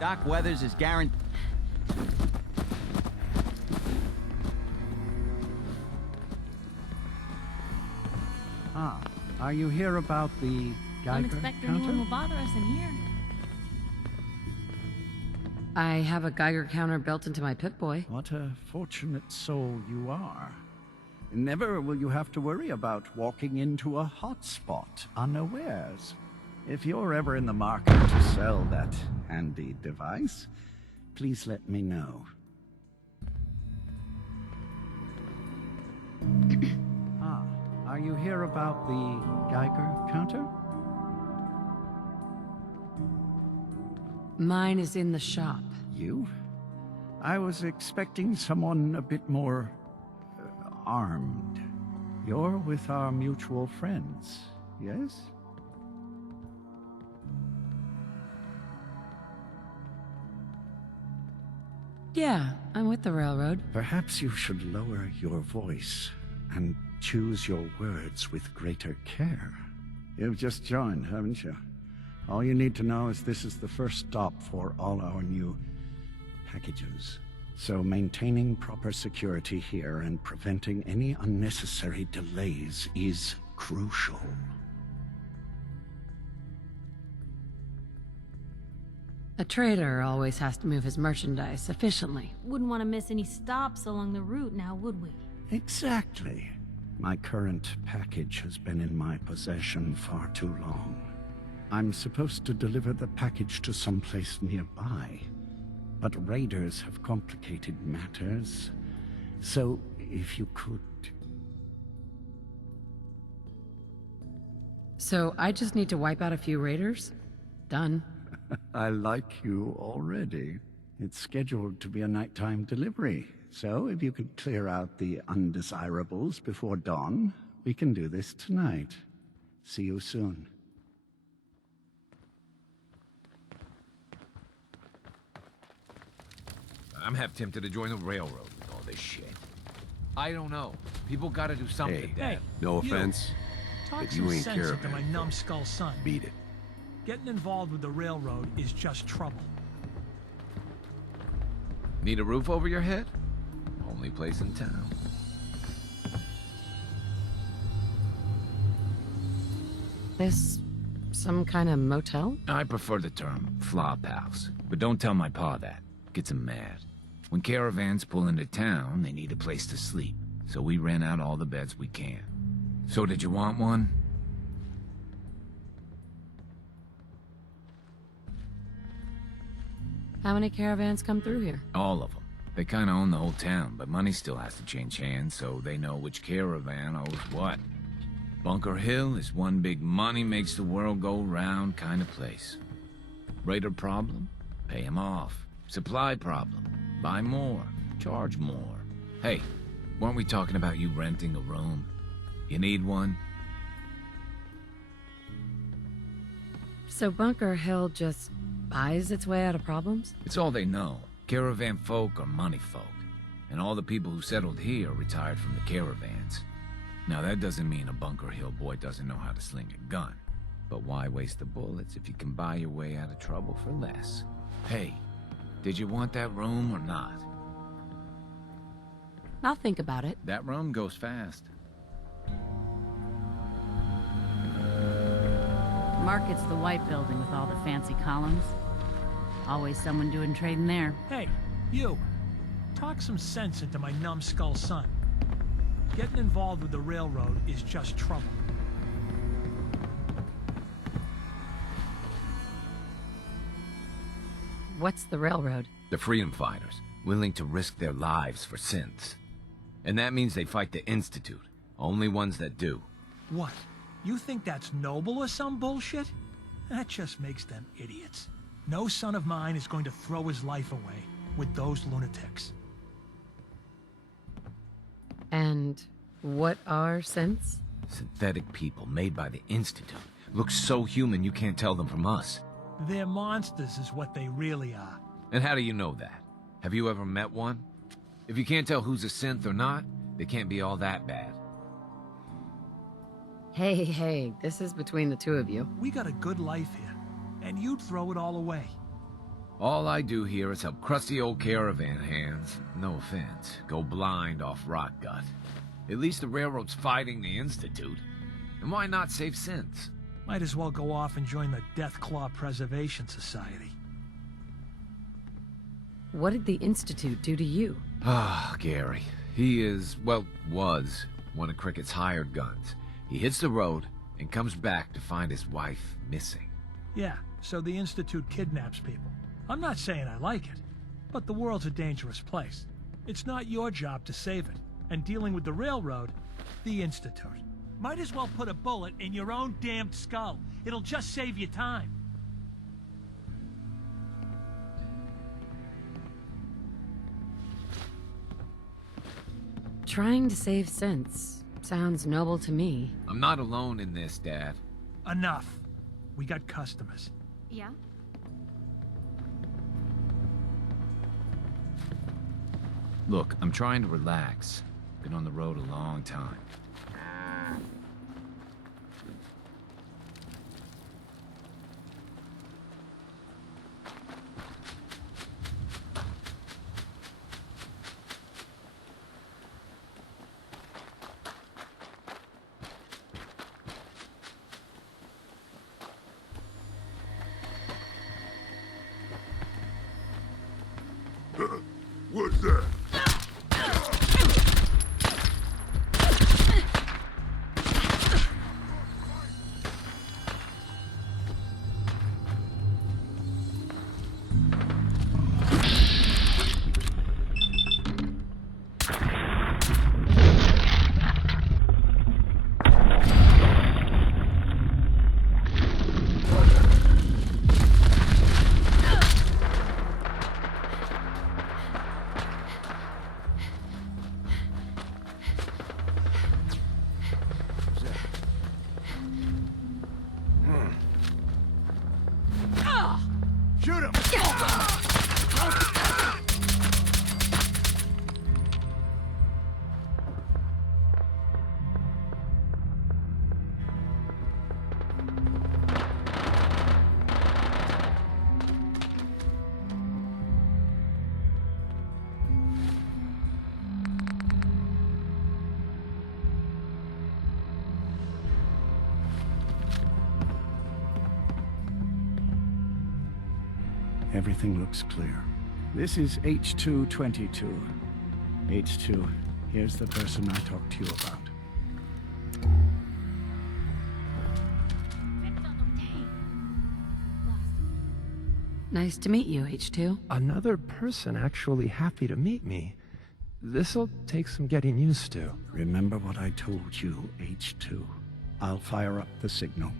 Doc Weathers is guaranteed. Ah, are you here about the Don't Geiger expect counter? anyone will bother us in here. I have a Geiger counter built into my Pip-Boy. What a fortunate soul you are. Never will you have to worry about walking into a hotspot unawares. If you're ever in the market to sell that handy device, please let me know. Ah, are you here about the Geiger counter? Mine is in the shop. You? I was expecting someone a bit more armed. You're with our mutual friends, yes? Yeah, I'm with the railroad. Perhaps you should lower your voice and choose your words with greater care. You've just joined, haven't you? All you need to know is this is the first stop for all our new packages. So maintaining proper security here and preventing any unnecessary delays is crucial. A trader always has to move his merchandise efficiently. Wouldn't want to miss any stops along the route now, would we? Exactly. My current package has been in my possession far too long. I'm supposed to deliver the package to someplace nearby, but raiders have complicated matters. So, if you could... So I just need to wipe out a few raiders? Done. I like you already. It's scheduled to be a nighttime delivery, so if you could clear out the undesirables before dawn, we can do this tonight. See you soon. I'm half tempted to join the railroad with all this shit. I don't know. People gotta do something. Hey, No you. offense, Talk but some you ain't sense into caravan my folk. numbskull son. Beat it. Getting involved with the railroad is just trouble. Need a roof over your head? Only place in town. This some kind of motel? I prefer the term flop house, but don't tell my pa that. Gets him mad. When caravans pull into town, they need a place to sleep, so we rent out all the beds we can. So did you want one? How many caravans come through here? All of them. They kinda own the whole town, but money still has to change hands, so they know which caravan owes what. Bunker Hill is one big money makes the world go round kind of place. Raider problem? Pay him off. Supply problem? Buy more. Charge more. Hey, weren't we talking about you renting a room? You need one? So Bunker Hill just buys its way out of problems? It's all they know. Caravan folk are money folk. And all the people who settled here retired from the caravans. Now that doesn't mean a Bunker Hill boy doesn't know how to sling a gun. But why waste the bullets if you can buy your way out of trouble for less? Hey, did you want that room or not? I'll think about it. That room goes fast. Market's the white building with all the fancy columns. Always someone doing trading there. Hey, you. Talk some sense into my numbskull son. Getting involved with the railroad is just trouble. What's the railroad? The freedom fighters, willing to risk their lives for synths. And that means they fight the Institute. Only ones that do. What? You think that's noble or some bullshit? That just makes them idiots. No son of mine is going to throw his life away with those lunatics. And what are synths? Synthetic people made by the Institute. Look so human you can't tell them from us. They're monsters is what they really are. And how do you know that? Have you ever met one? If you can't tell who's a synth or not, they can't be all that bad. Hey, this is between the two of you. We got a good life here, and you'd throw it all away. All I do here is help crusty old caravan hands, no offense, go blind off rot gut. At least the railroad's fighting the Institute. And why not save sins? Might as well go off and join the Deathclaw Preservation Society. What did the Institute do to you? Ah, Gary. He is, well, was one of Cricket's hired guns. He hits the road and comes back to find his wife missing. Yeah, so the Institute kidnaps people. I'm not saying I like it, but the world's a dangerous place. It's not your job to save it. And dealing with the railroad, the Institute. Might as well put a bullet in your own damned skull. It'll just save you time. Trying to save sense sounds noble to me. I'm not alone in this, Dad. Enough. We got customers. Yeah? Look, I'm trying to relax. Been on the road a long time. What's that? Shoot him! Everything looks clear. This is H222. H2, here's the person I talked to you about. Nice to meet you, H2. Another person actually happy to meet me. This'll take some getting used to. Remember what I told you, H2. I'll fire up the signal.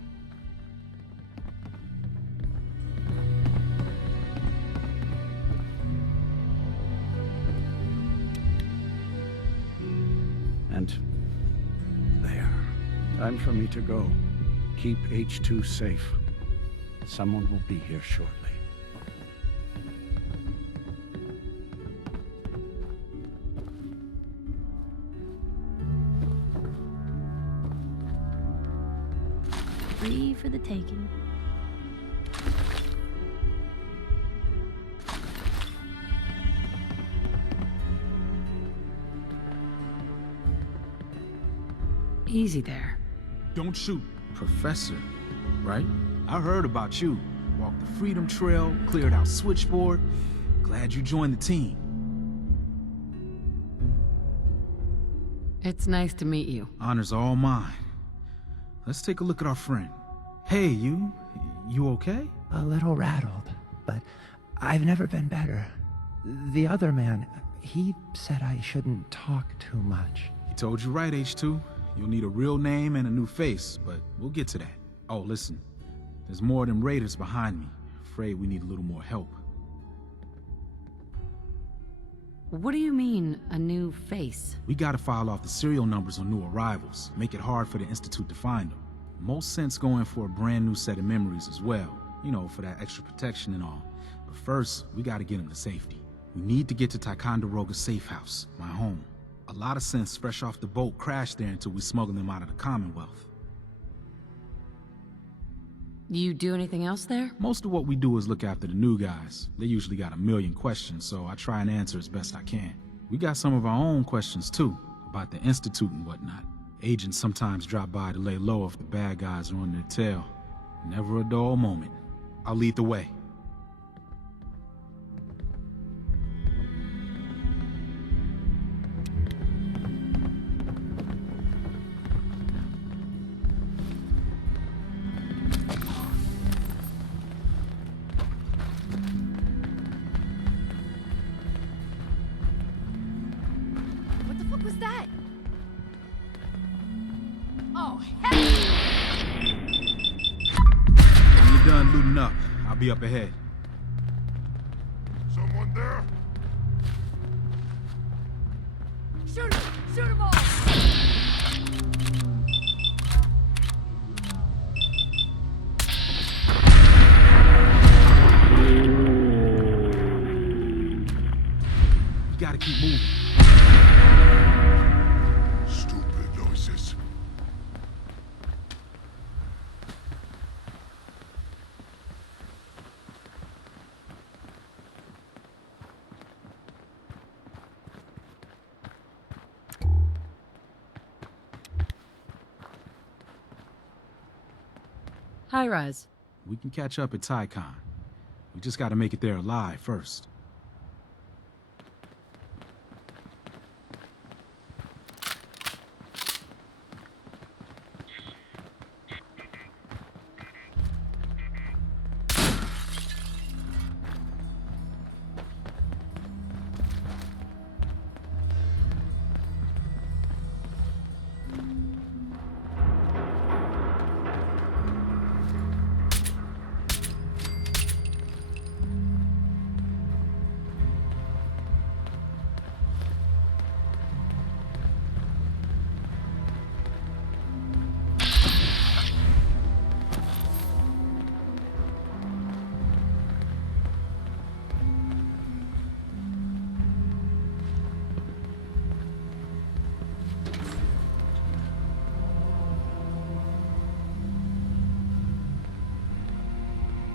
And there. Time for me to go. Keep H2 safe. Someone will be here shortly. Free for the taking. Easy there. Don't shoot. Professor, right? I heard about you. Walked the Freedom Trail, cleared out Switchboard. Glad you joined the team. It's nice to meet you. Honor's all mine. Let's take a look at our friend. Hey, you okay? A little rattled, but I've never been better. The other man, he said I shouldn't talk too much. He told you right, H2. You'll need a real name and a new face, but we'll get to that. Oh, listen. There's more of them raiders behind me. Afraid we need a little more help. What do you mean, a new face? We gotta file off the serial numbers on new arrivals. Make it hard for the Institute to find them. Most sense going for a brand new set of memories as well. You know, for that extra protection and all. But first, we gotta get them to safety. We need to get to Ticonderoga's safe house, my home. A lot of sense fresh off the boat crashed there until we smuggled them out of the Commonwealth. You do anything else there? Most of what we do is look after the new guys. They usually got a million questions, so I try and answer as best I can. We got some of our own questions too, about the Institute and whatnot. Agents sometimes drop by to lay low if the bad guys are on their tail. Never a dull moment. I'll lead the way. What the fuck was that? Oh, hell! When you're done looting up, I'll be up ahead. Someone there? Shoot him! Shoot him all! We gotta keep moving. Stupid noises. High rise. We can catch up at Tycon. We just gotta make it there alive first.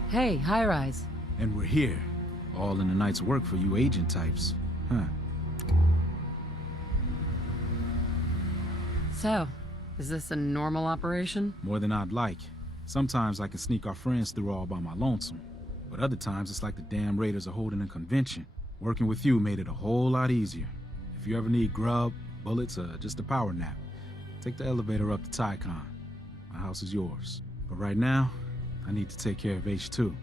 Hey, high rise. And we're here. All in a night's work for you agent types. Huh. So, is this a normal operation? More than I'd like. Sometimes I can sneak our friends through all by my lonesome. But other times it's like the damn Raiders are holding a convention. Working with you made it a whole lot easier. If you ever need grub, bullets, or just a power nap, take the elevator up to Tycon. My house is yours. But right now, I need to take care of H2.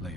Later.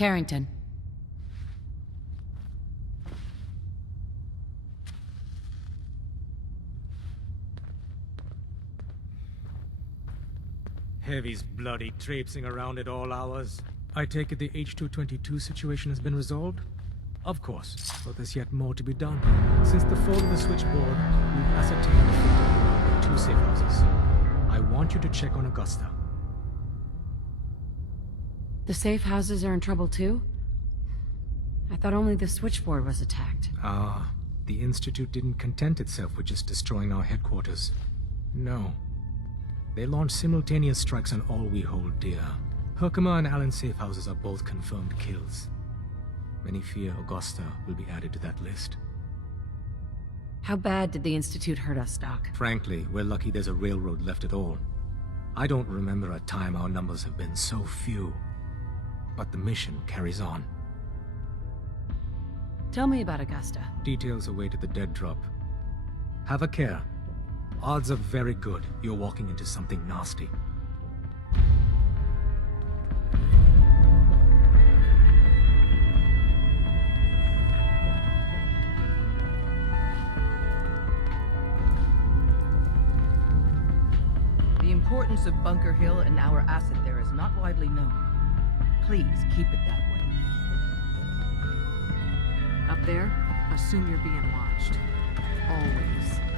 Carrington. Heavy's bloody traipsing around at all hours. I take it the H-222 situation has been resolved? Of course, but there's yet more to be done. Since the fall of the switchboard, we've ascertained the fate of 2 safe houses. I want you to check on Augusta. The safe houses are in trouble too? I thought only the switchboard was attacked. The Institute didn't content itself with just destroying our headquarters. No. They launched simultaneous strikes on all we hold dear. Herkimer and Allen safe houses are both confirmed kills. Many fear Augusta will be added to that list. How bad did the Institute hurt us, Doc? Frankly, we're lucky there's a railroad left at all. I don't remember a time our numbers have been so few. But the mission carries on. Tell me about Augusta. Details await at the dead drop. Have a care. Odds are very good you're walking into something nasty. The importance of Bunker Hill and our asset there is not widely known. Please keep it that way. Up there, assume you're being watched. Always.